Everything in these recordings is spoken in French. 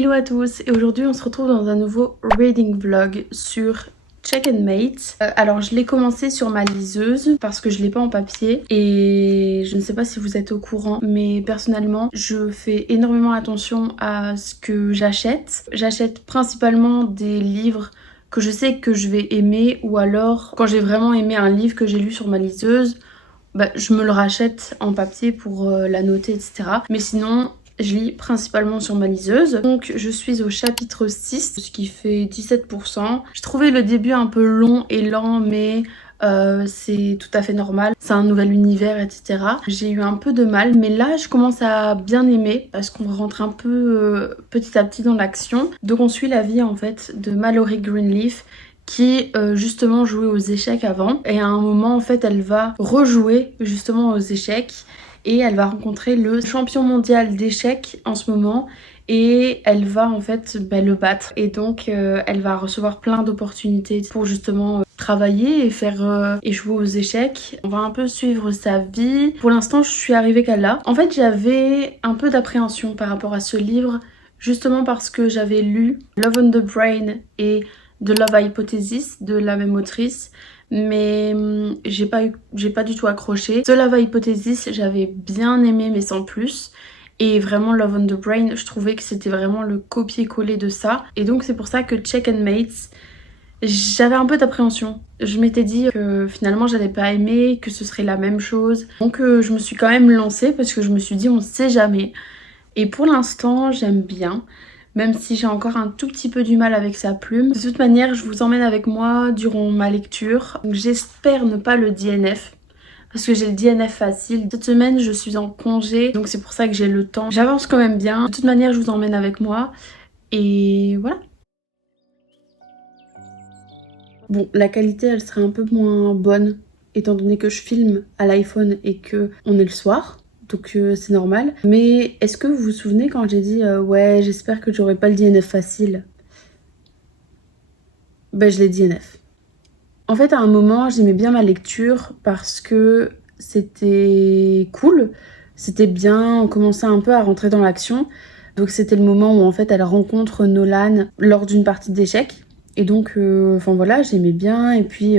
Hello à tous, et aujourd'hui on se retrouve dans un nouveau reading vlog sur Checkmate. Alors je l'ai commencé sur ma liseuse parce que je l'ai pas en papier et je ne sais pas si vous êtes au courant, mais personnellement je fais énormément attention à ce que j'achète. J'achète principalement des livres que je sais que je vais aimer, ou alors quand j'ai vraiment aimé un livre que j'ai lu sur ma liseuse, je me le rachète en papier pour la noter, etc. Mais sinon, je lis principalement sur ma liseuse. Donc je suis au chapitre 6, ce qui fait 17%. Je trouvais le début un peu long et lent, mais c'est tout à fait normal. C'est un nouvel univers, etc. J'ai eu un peu de mal, mais là je commence à bien aimer parce qu'on rentre un peu petit à petit dans l'action. Donc on suit la vie en fait de Mallory Greenleaf, qui justement jouait aux échecs avant, et à un moment en fait elle va rejouer justement aux échecs et elle va rencontrer le champion mondial d'échecs en ce moment et elle va en fait le battre, et donc elle va recevoir plein d'opportunités pour justement travailler et faire et jouer aux échecs. On va un peu suivre sa vie. Pour l'instant je suis arrivée qu'à là. En fait j'avais un peu d'appréhension par rapport à ce livre, justement parce que j'avais lu Love on the Brain et The Love Hypothesis de la même autrice, mais j'ai pas du tout accroché. The Love Hypothesis j'avais bien aimé mais sans plus, et vraiment Love on the Brain je trouvais que c'était vraiment le copier-coller de ça, et donc c'est pour ça que Checkmate j'avais un peu d'appréhension. Je m'étais dit que finalement j'allais pas aimer, que ce serait la même chose, donc je me suis quand même lancée parce que je me suis dit on sait jamais, et pour l'instant j'aime bien. Même si j'ai encore un tout petit peu du mal avec sa plume. De toute manière, je vous emmène avec moi durant ma lecture. J'espère ne pas le DNF, parce que j'ai le DNF facile. Cette semaine, je suis en congé, donc c'est pour ça que j'ai le temps. J'avance quand même bien. De toute manière, je vous emmène avec moi. Et voilà. Bon, la qualité, elle serait un peu moins bonne, étant donné que je filme à l'iPhone et que on est le soir. Donc c'est normal. Mais est-ce que vous vous souvenez quand j'ai dit ouais, j'espère que j'aurai pas le DNF facile? Je l'ai DNF. En fait, à un moment, j'aimais bien ma lecture parce que c'était cool, c'était bien, on commençait un peu à rentrer dans l'action. Donc c'était le moment où en fait elle rencontre Nolan lors d'une partie d'échecs. Et donc, enfin voilà, j'aimais bien, et puis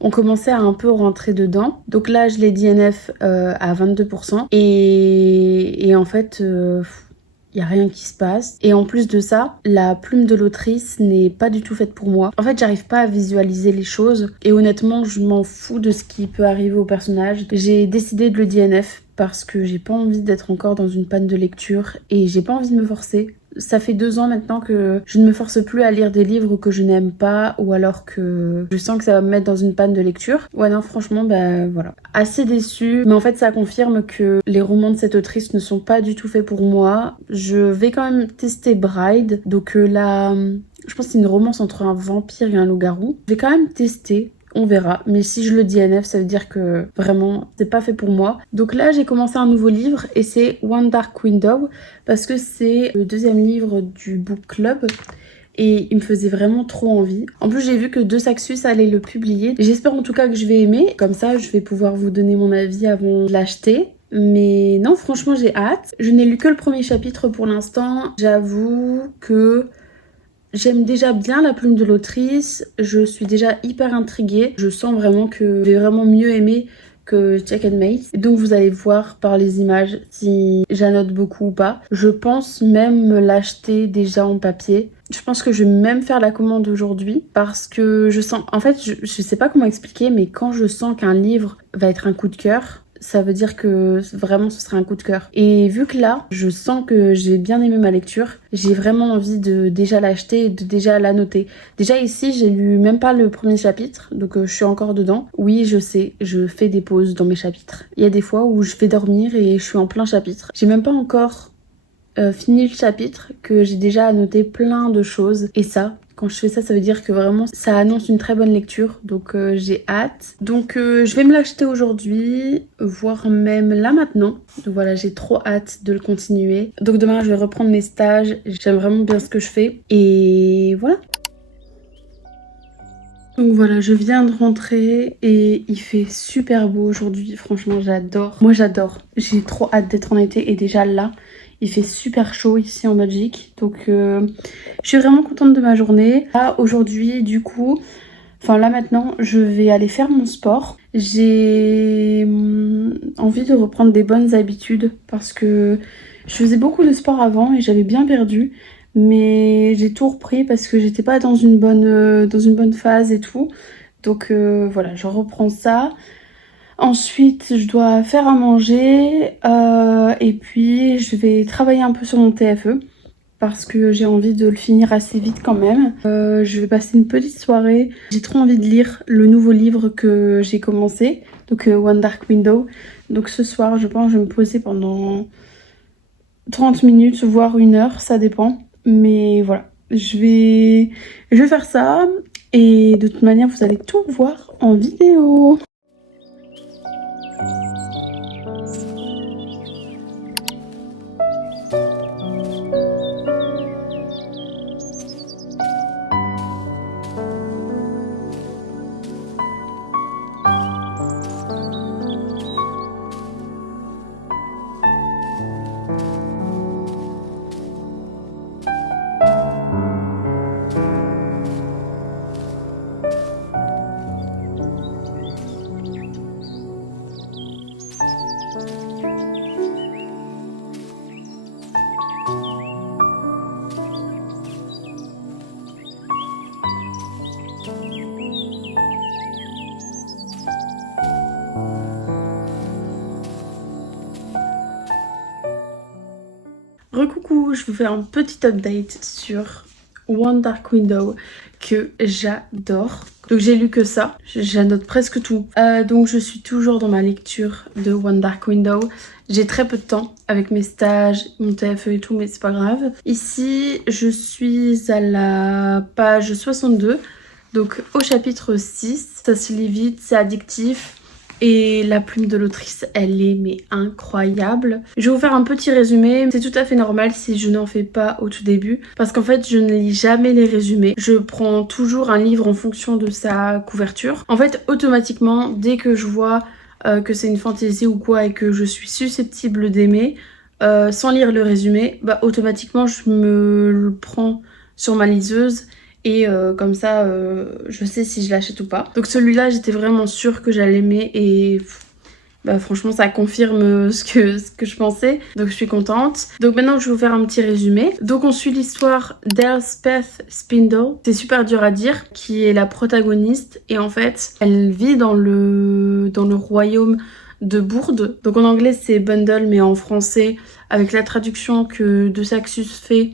on commençait à un peu rentrer dedans. Donc là, je l'ai DNF à 22%. Et en fait, il n'y a rien qui se passe. Et en plus de ça, la plume de l'autrice n'est pas du tout faite pour moi. En fait, j'arrive pas à visualiser les choses. Et honnêtement, je m'en fous de ce qui peut arriver au personnage. J'ai décidé de le DNF parce que j'ai pas envie d'être encore dans une panne de lecture. Et j'ai pas envie de me forcer. Ça fait 2 ans maintenant que je ne me force plus à lire des livres que je n'aime pas, ou alors que je sens que ça va me mettre dans une panne de lecture. Ouais, non, franchement, voilà. Assez déçue, mais en fait ça confirme que les romans de cette autrice ne sont pas du tout faits pour moi. Je vais quand même tester Bride, donc là, je pense que c'est une romance entre un vampire et un loup-garou. Je vais quand même tester. On verra, mais si je le DNF, ça veut dire que vraiment c'est pas fait pour moi. Donc là, j'ai commencé un nouveau livre et c'est One Dark Window, parce que c'est le 2e livre du book club et il me faisait vraiment trop envie. En plus, j'ai vu que De Saxus allait le publier. J'espère en tout cas que je vais aimer, comme ça je vais pouvoir vous donner mon avis avant de l'acheter. Mais non, franchement, j'ai hâte. Je n'ai lu que le 1er chapitre pour l'instant. J'avoue que j'aime déjà bien la plume de l'autrice, je suis déjà hyper intriguée. Je sens vraiment que je vais vraiment mieux aimer que Checkmate. Donc vous allez voir par les images si j'annote beaucoup ou pas. Je pense même me l'acheter déjà en papier. Je pense que je vais même faire la commande aujourd'hui parce que je sens... En fait, je sais pas comment expliquer, mais quand je sens qu'un livre va être un coup de cœur, ça veut dire que vraiment ce serait un coup de cœur. Et vu que là, je sens que j'ai bien aimé ma lecture, j'ai vraiment envie de déjà l'acheter et de déjà l'annoter. Déjà ici, j'ai lu même pas le 1er chapitre, donc je suis encore dedans. Oui, je sais, je fais des pauses dans mes chapitres. Il y a des fois où je vais dormir et je suis en plein chapitre. J'ai même pas encore fini le chapitre que j'ai déjà annoté plein de choses. Et ça, quand je fais ça, ça veut dire que vraiment ça annonce une très bonne lecture, donc j'ai hâte. Donc je vais me l'acheter aujourd'hui, voire même là maintenant. Donc voilà, j'ai trop hâte de le continuer. Donc demain je vais reprendre mes stages, j'aime vraiment bien ce que je fais. Et voilà. Donc voilà, je viens de rentrer et il fait super beau aujourd'hui, franchement j'adore. Moi j'adore, j'ai trop hâte d'être en été, et déjà là, Il fait super chaud ici en Belgique. Donc je suis vraiment contente de ma journée. Là aujourd'hui du coup, enfin là maintenant je vais aller faire mon sport. J'ai envie de reprendre des bonnes habitudes parce que je faisais beaucoup de sport avant et j'avais bien perdu. Mais j'ai tout repris parce que j'étais pas dans une bonne phase et tout. Donc voilà, je reprends ça. Ensuite, je dois faire à manger et puis je vais travailler un peu sur mon TFE parce que j'ai envie de le finir assez vite quand même. Je vais passer une petite soirée. J'ai trop envie de lire le nouveau livre que j'ai commencé, donc One Dark Window. Donc ce soir, je pense que je vais me poser pendant 30 minutes, voire 1 heure, ça dépend. Mais voilà, je vais faire ça et de toute manière, vous allez tout voir en vidéo. Recoucou, je vous fais un petit update sur One Dark Window que j'adore. Donc j'ai lu que ça, j'annote presque tout. Donc je suis toujours dans ma lecture de One Dark Window. J'ai très peu de temps avec mes stages, mon TFE et tout, mais c'est pas grave. Ici, je suis à la page 62, donc au chapitre 6. Ça se lit vite, c'est addictif. Et la plume de l'autrice, elle est mais incroyable. Je vais vous faire un petit résumé. C'est tout à fait normal si je n'en fais pas au tout début. Parce qu'en fait, je ne lis jamais les résumés. Je prends toujours un livre en fonction de sa couverture. En fait, automatiquement, dès que je vois que c'est une fantaisie ou quoi et que je suis susceptible d'aimer, sans lire le résumé, bah automatiquement, je me le prends sur ma liseuse. Et comme ça, je sais si je l'achète ou pas. Donc celui-là, j'étais vraiment sûre que j'allais aimer et bah, franchement, ça confirme ce que je pensais. Donc je suis contente. Donc maintenant, je vais vous faire un petit résumé. Donc on suit l'histoire d'Elspeth Spindle. C'est super dur à dire, qui est la protagoniste. Et en fait, elle vit dans le royaume de Bourde. Donc en anglais, c'est Bundle, mais en français, avec la traduction que De Saxus fait,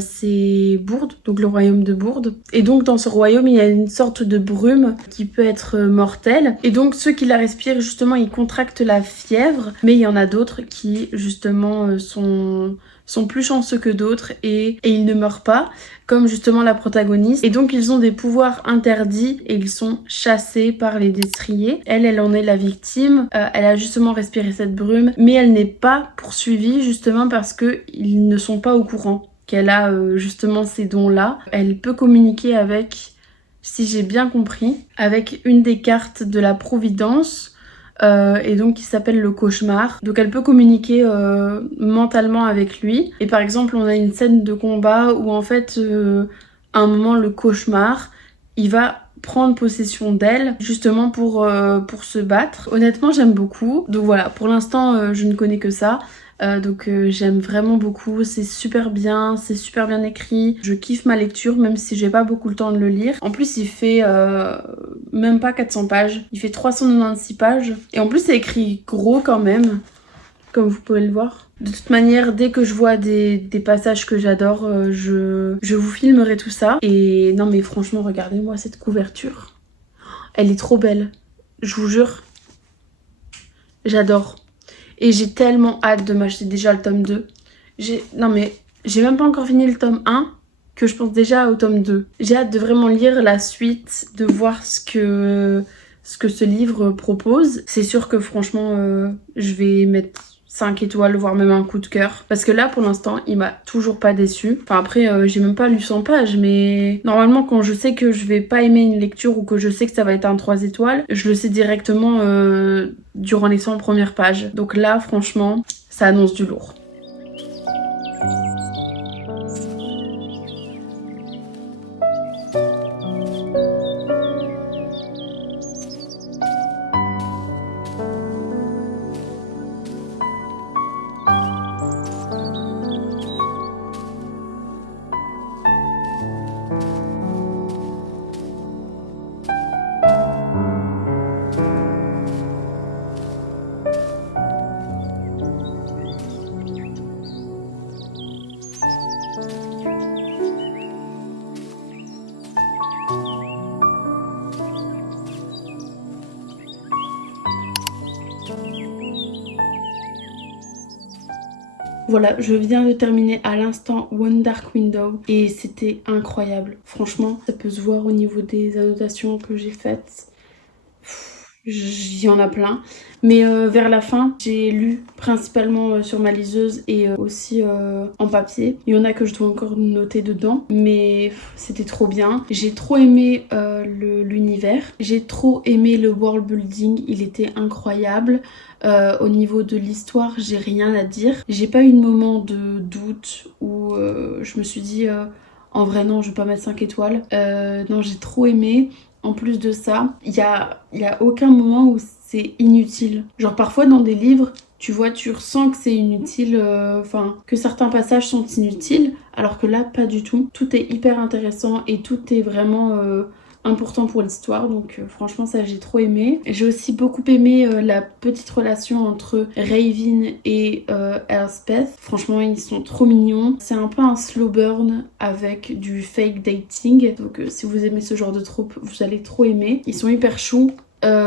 c'est Bourde, donc le royaume de Bourde. Et donc dans ce royaume, il y a une sorte de brume qui peut être mortelle. Et donc ceux qui la respirent, justement, ils contractent la fièvre. Mais il y en a d'autres qui, justement, sont plus chanceux que d'autres et ils ne meurent pas, comme justement la protagoniste. Et donc ils ont des pouvoirs interdits et ils sont chassés par les destriers. Elle en est la victime. Elle a justement respiré cette brume, mais elle n'est pas poursuivie justement parce qu'ils ne sont pas au courant qu'elle a justement ces dons-là. Elle peut communiquer avec, si j'ai bien compris, avec une des cartes de la Providence, et donc qui s'appelle le cauchemar. Donc elle peut communiquer mentalement avec lui. Et par exemple, on a une scène de combat où en fait, à un moment, le cauchemar, il va prendre possession d'elle justement pour se battre. Honnêtement, j'aime beaucoup. Donc voilà, pour l'instant, je ne connais que ça. Donc j'aime vraiment beaucoup, c'est super bien écrit. Je kiffe ma lecture même si j'ai pas beaucoup le temps de le lire. En plus il fait même pas 400 pages, il fait 396 pages. Et en plus c'est écrit gros quand même, comme vous pouvez le voir. De toute manière, dès que je vois des passages que j'adore, je vous filmerai tout ça. Et non mais franchement, regardez-moi cette couverture. Elle est trop belle, je vous jure. J'adore. Et j'ai tellement hâte de m'acheter déjà le tome 2. Non mais, j'ai même pas encore fini le tome 1 que je pense déjà au tome 2. J'ai hâte de vraiment lire la suite, de voir ce que ce livre propose. C'est sûr que franchement, je vais mettre 5 étoiles, voire même un coup de cœur. Parce que là, pour l'instant, il m'a toujours pas déçu. Enfin après, j'ai même pas lu 100 pages, mais normalement, quand je sais que je vais pas aimer une lecture ou que je sais que ça va être un 3 étoiles, je le sais directement durant les 100 premières pages. Donc là, franchement, ça annonce du lourd. Voilà, je viens de terminer à l'instant One Dark Window et c'était incroyable. Franchement, ça peut se voir au niveau des annotations que j'ai faites. Il y en a plein. Mais vers la fin, j'ai lu principalement sur ma liseuse et aussi en papier. Il y en a que je dois encore noter dedans. Mais c'était trop bien. J'ai trop aimé l'univers. J'ai trop aimé le world building. Il était incroyable. Au niveau de l'histoire, j'ai rien à dire. J'ai pas eu de moment de doute où je me suis dit en vrai non, je vais pas mettre 5 étoiles. Non, j'ai trop aimé. En plus de ça, il y a aucun moment où c'est inutile. Genre parfois dans des livres, tu vois, tu ressens que c'est inutile, enfin que certains passages sont inutiles, alors que là pas du tout. Tout est hyper intéressant et tout est vraiment important pour l'histoire, donc franchement ça j'ai trop aimé. J'ai aussi beaucoup aimé la petite relation entre Raven et Elspeth. Franchement ils sont trop mignons. C'est un peu un slow burn avec du fake dating, donc si vous aimez ce genre de trope vous allez trop aimer. Ils sont hyper choux.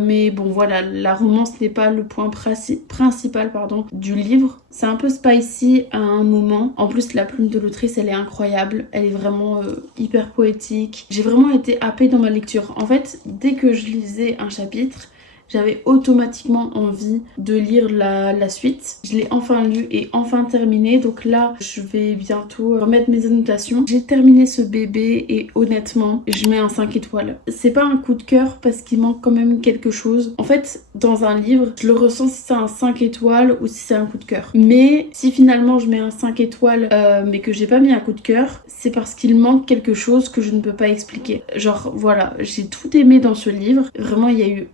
Mais bon voilà, la romance n'est pas le point principal du livre. C'est un peu spicy à un moment. En plus la plume de l'autrice elle est incroyable. Elle est vraiment hyper poétique. J'ai vraiment été happée dans ma lecture. En fait dès que je lisais un chapitre, j'avais automatiquement envie de lire la suite. Je l'ai enfin lu et enfin terminé. Donc là, je vais bientôt remettre mes annotations. J'ai terminé ce bébé et honnêtement, je mets un 5 étoiles. C'est pas un coup de cœur parce qu'il manque quand même quelque chose. En fait, dans un livre, je le ressens si c'est un 5 étoiles ou si c'est un coup de cœur. Mais si finalement je mets un 5 étoiles mais que j'ai pas mis un coup de cœur, c'est parce qu'il manque quelque chose que je ne peux pas expliquer. Genre voilà, j'ai tout aimé dans ce livre. Vraiment, il y a eu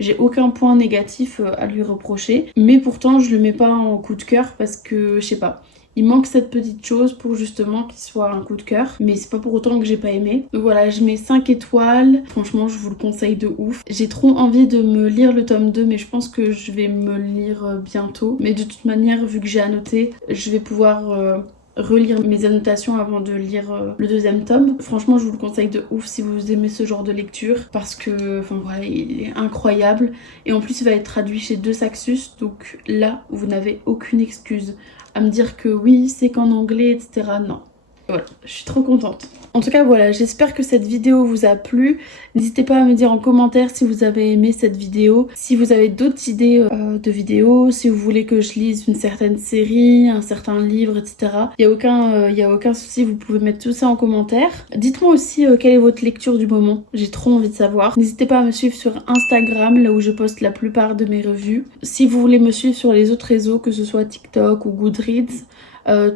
j'ai aucun point négatif à lui reprocher, mais pourtant je le mets pas en coup de cœur parce que je sais pas, il manque cette petite chose pour justement qu'il soit un coup de cœur, mais c'est pas pour autant que j'ai pas aimé. Donc voilà, je mets 5 étoiles, franchement je vous le conseille de ouf. J'ai trop envie de me lire le tome 2 mais je pense que je vais me le lire bientôt, mais de toute manière vu que j'ai annoté, je vais pouvoir relire mes annotations avant de lire le deuxième tome. Franchement je vous le conseille de ouf si vous aimez ce genre de lecture parce que enfin voilà il est incroyable et en plus il va être traduit chez De Saxus, donc là vous n'avez aucune excuse à me dire que oui c'est qu'en anglais etc. Non. Voilà, je suis trop contente. En tout cas voilà, j'espère que cette vidéo vous a plu. N'hésitez pas à me dire en commentaire si vous avez aimé cette vidéo, si vous avez d'autres idées de vidéos, si vous voulez que je lise une certaine série, un certain livre, etc. Il n'y a aucun souci, vous pouvez mettre tout ça en commentaire. Dites-moi aussi quelle est votre lecture du moment, j'ai trop envie de savoir. N'hésitez pas à me suivre sur Instagram, là où je poste la plupart de mes revues. Si vous voulez me suivre sur les autres réseaux, que ce soit TikTok ou Goodreads,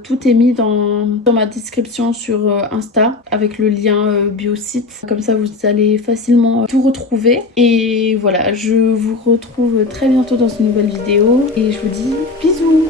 tout est mis dans ma description sur Insta avec le lien biosite. Comme ça vous allez facilement tout retrouver. Et voilà, je vous retrouve très bientôt dans une nouvelle vidéo. Et je vous dis bisous!